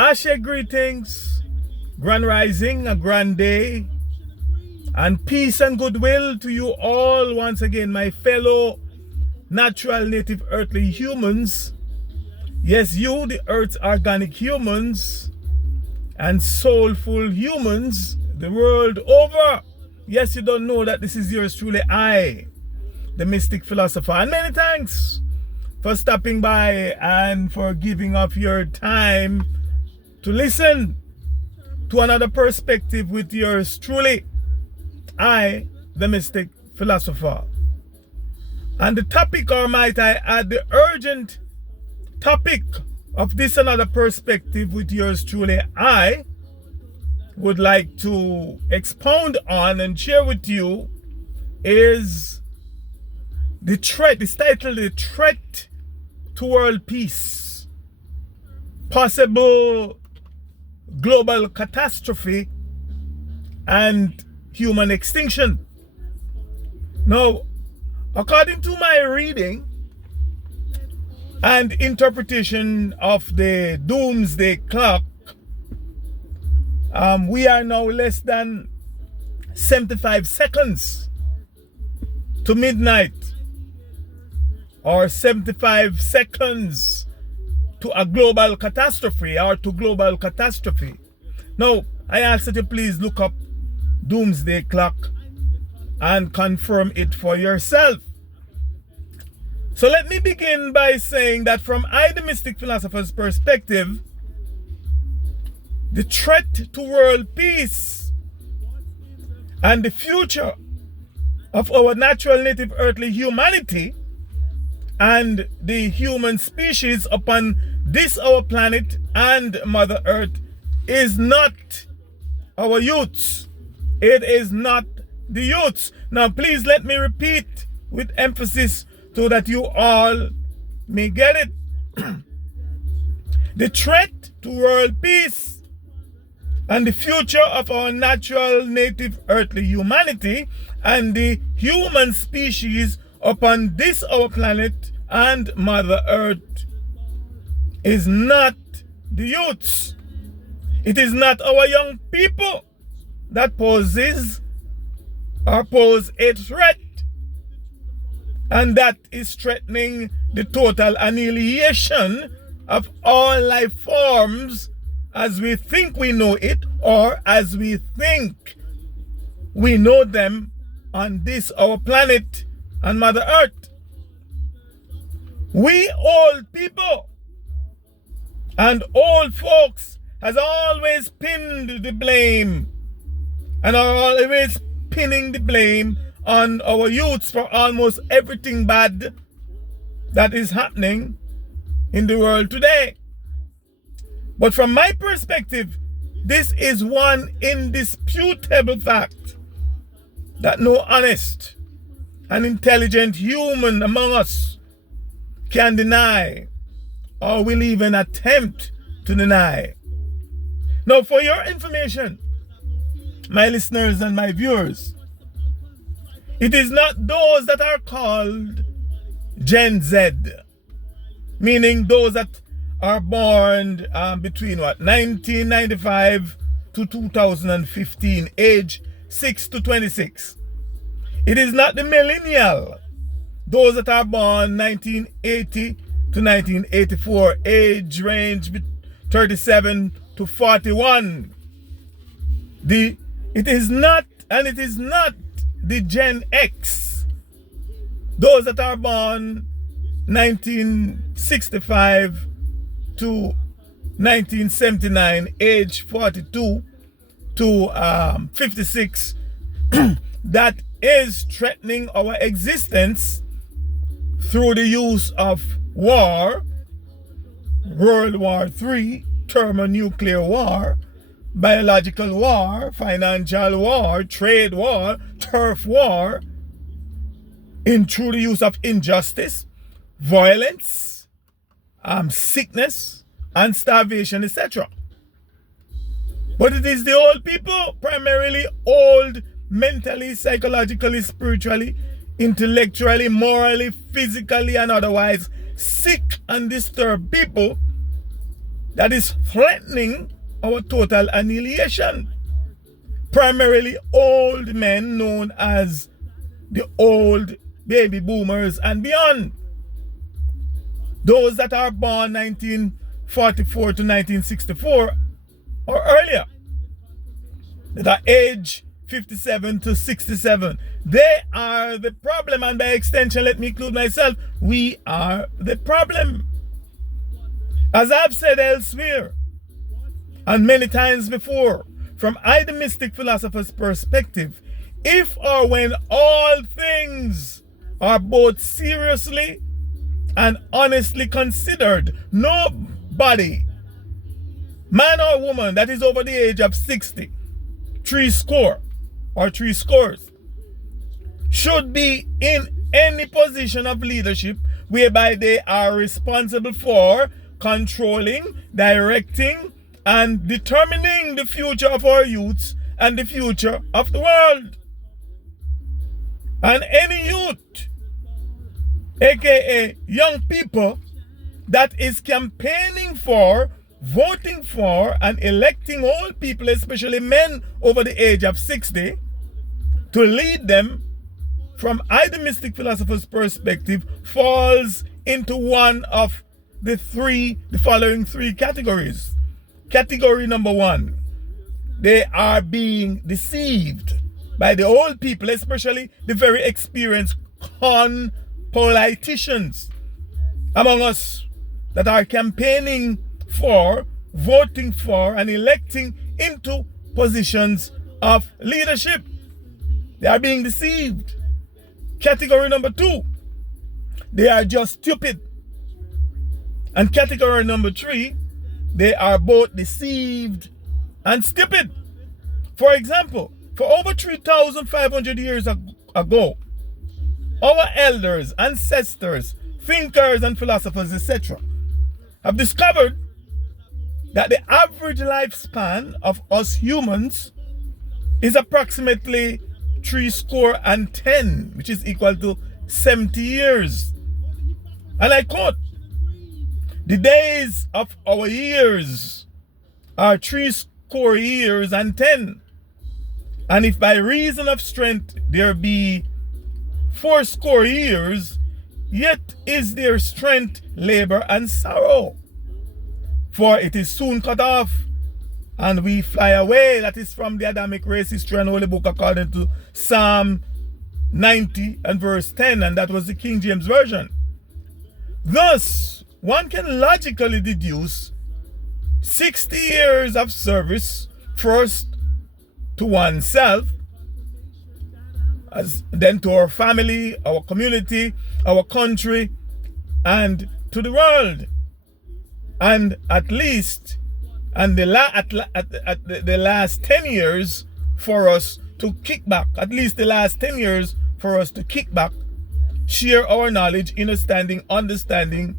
Ashe greetings, grand rising, a grand day, and peace and goodwill to you all once again, my fellow natural, native, earthly humans. Yes, you, the earth's organic humans and soulful humans the world over. Yes, you don't know that this is yours truly, I, the mystic philosopher. And many thanks for stopping by and for giving up your time to listen to another perspective with yours truly, I, the mystic philosopher. And the topic, or might I add, the urgent topic of this another perspective with yours truly, I would like to expound on and share with you is the threat, it's titled The Threat to World Peace, Possible Global Catastrophe and Human Extinction. Now, according to my reading and interpretation of the doomsday clock, we are now less than 75 seconds to midnight, or 75 seconds to a global catastrophe, or to global catastrophe. Now, I ask that you please look up doomsday clock and confirm it for yourself. So let me begin by saying that from I, the mystic philosopher's perspective, the threat to world peace and the future of our natural, native, earthly humanity and the human species upon this our planet and Mother Earth is not our youths. It is not the youths. Now please let me repeat with emphasis so that you all may get it. The threat to world peace and the future of our natural, native, earthly humanity and the human species upon this our planet and Mother Earth is not the youths. It is not our young people that pose a threat, and that is threatening the total annihilation of all life forms as we think we know it, or as we think we know them on this our planet and Mother Earth. We old people and old folks has always pinned the blame and are always pinning the blame on our youths for almost everything bad that is happening in the world today. But from my perspective, this is one indisputable fact that no honest and intelligent human among us can deny, or will even attempt to deny. Now, for your information, my listeners and my viewers, it is not those that are called Gen Z, meaning those that are born between 1995 to 2015, age 6 to 26. It is not the millennial, those that are born 1980 to 1984, age range 37 to 41. It is not the Gen X, those that are born 1965 to 1979, age 42 to 56, that is threatening our existence through the use of war, World War III, thermonuclear war, biological war, financial war, trade war, turf war, through the use of injustice, violence, sickness, and starvation, etc. But it is the old people, primarily old mentally, psychologically, spiritually, intellectually, morally, physically, and otherwise sick and disturbed people that is threatening our total annihilation. Primarily old men known as the old baby boomers and beyond. Those that are born 1944 to 1964 or earlier, that are age 57 to 67. They are the problem, and by extension, let me include myself, we are the problem. As I've said elsewhere, and many times before, from I the Mystic Philosopher's perspective, if or when all things are both seriously and honestly considered, nobody, man or woman, that is over the age of 60, 60 or 60, should be in any position of leadership whereby they are responsible for controlling, directing, and determining the future of our youths and the future of the world. And any youth, aka young people, that is campaigning for, voting for, and electing all people, especially men over the age of 60, to lead them, from I the Mystic Philosopher's perspective, falls into one of the following three categories. Category number one, they are being deceived by the old people, especially the very experienced politicians among us that are campaigning for, voting for, and electing into positions of leadership. They are being deceived. Category number two, they are just stupid. And category number three, they are both deceived and stupid. For example, for over 3,500 years ago, our elders, ancestors, thinkers, and philosophers, etc., have discovered that the average lifespan of us humans is approximately 70, which is equal to 70 years. And I quote, the days of our years are 70 years and 10. And if by reason of strength there be 80 years, yet is their strength labor and sorrow. For it is soon cut off, and we fly away. That is from the Adamic Race History and Holy Book according to Psalm 90 and verse 10, and that was the King James Version. Thus, one can logically deduce 60 years of service, first to oneself, then to our family, our community, our country, and to the world. And at least, and the last 10 years for us to kick back, at least the last 10 years for us to kick back, share our knowledge, understanding, overstanding,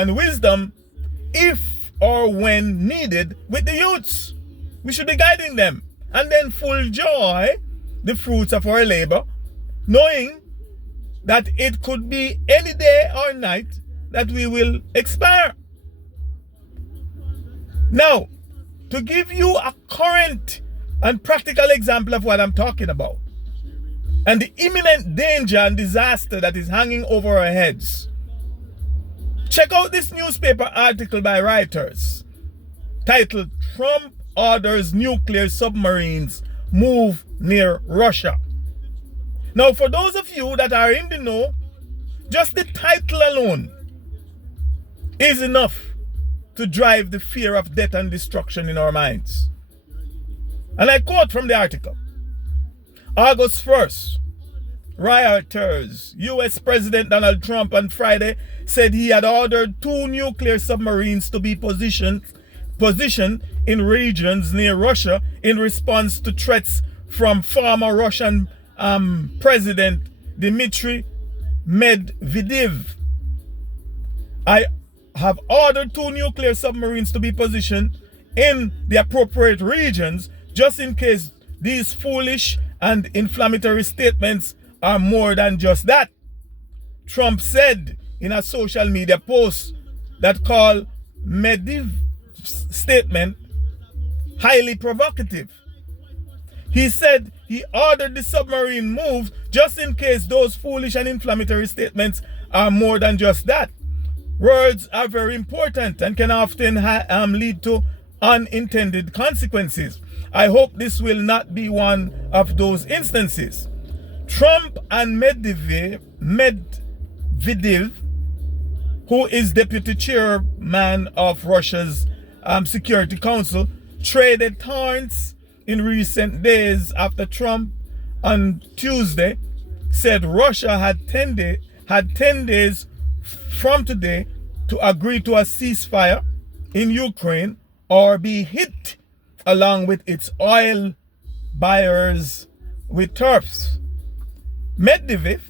and wisdom, if or when needed, with the youths. We should be guiding them, and then full joy the fruits of our labor, knowing that it could be any day or night that we will expire. Now, to give you a current and practical example of what I'm talking about, and the imminent danger and disaster that is hanging over our heads, check out this newspaper article by Reuters titled, "Trump Orders Nuclear Submarines Move Near Russia." Now, for those of you that are in the know, just the title alone is enough to drive the fear of death and destruction in our minds. And I quote from the article, August 1st, Reuters, U.S. President Donald Trump on Friday said he had ordered 2 nuclear submarines to be positioned in regions near Russia in response to threats from former Russian President Dmitry Medvedev. I have ordered 2 nuclear submarines to be positioned in the appropriate regions just in case these foolish and inflammatory statements are more than just that, Trump said in a social media post that called Medvedev's statement highly provocative. He said he ordered the submarine moved just in case those foolish and inflammatory statements are more than just that. Words are very important and can often lead to unintended consequences. I hope this will not be one of those instances. Trump and Medvedev, who is deputy chairman of Russia's Security Council, traded taunts in recent days after Trump on Tuesday said Russia had 10 days from today to agree to a ceasefire in Ukraine or be hit along with its oil buyers with turfs. Medvedev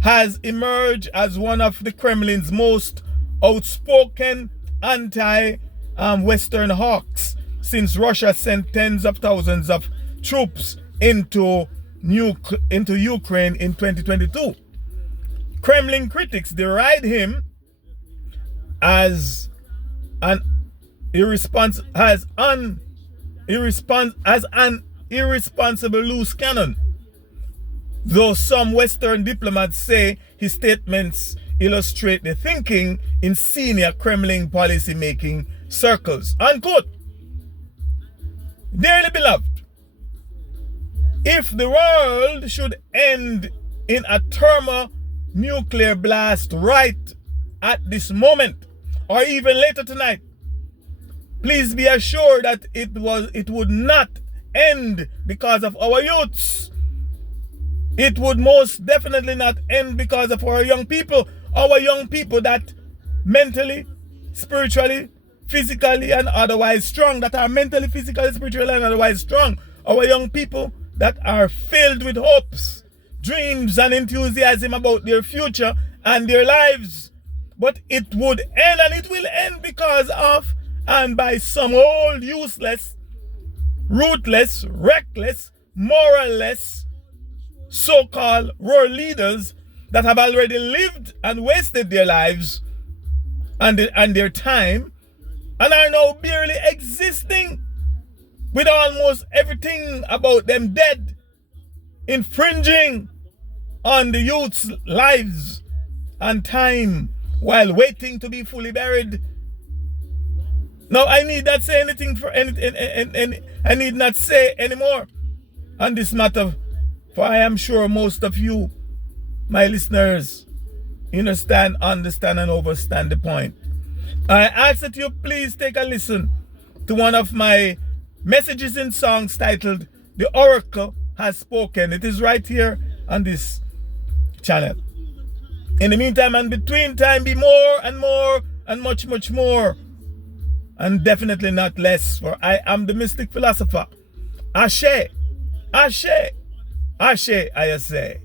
has emerged as one of the Kremlin's most outspoken anti-Western hawks since Russia sent tens of thousands of troops into Ukraine in 2022. Kremlin critics deride him as an irresponsible loose cannon, though some Western diplomats say his statements illustrate the thinking in senior Kremlin policy-making circles. Unquote. Dearly beloved, if the world should end in a thermonuclear blast right at this moment, or even later tonight, please be assured that it would not end because of our youths. It would most definitely not end because of our young people that mentally, spiritually, physically, and otherwise strong, that are mentally, physically, spiritually, and otherwise strong. Our young people that are filled with hopes, dreams, and enthusiasm about their future and their lives. But it would end, and it will end because of and by some old, useless, ruthless, reckless, moralless, so-called world leaders that have already lived and wasted their lives and their time and are now barely existing with almost everything about them dead, infringing on the youth's lives and time while waiting to be fully buried. Now, I need not say anything for anything, I need not say anymore on this matter, for I am sure most of you, my listeners, understand, and understand the point. I ask that you please take a listen to one of my messages in songs titled "The Oracle Has Spoken." It is right here on this channel. In the meantime and between time, be more and more and much, much more. And definitely not less, for I am the mystic philosopher. Ashe, Ashe, Ashe, I say.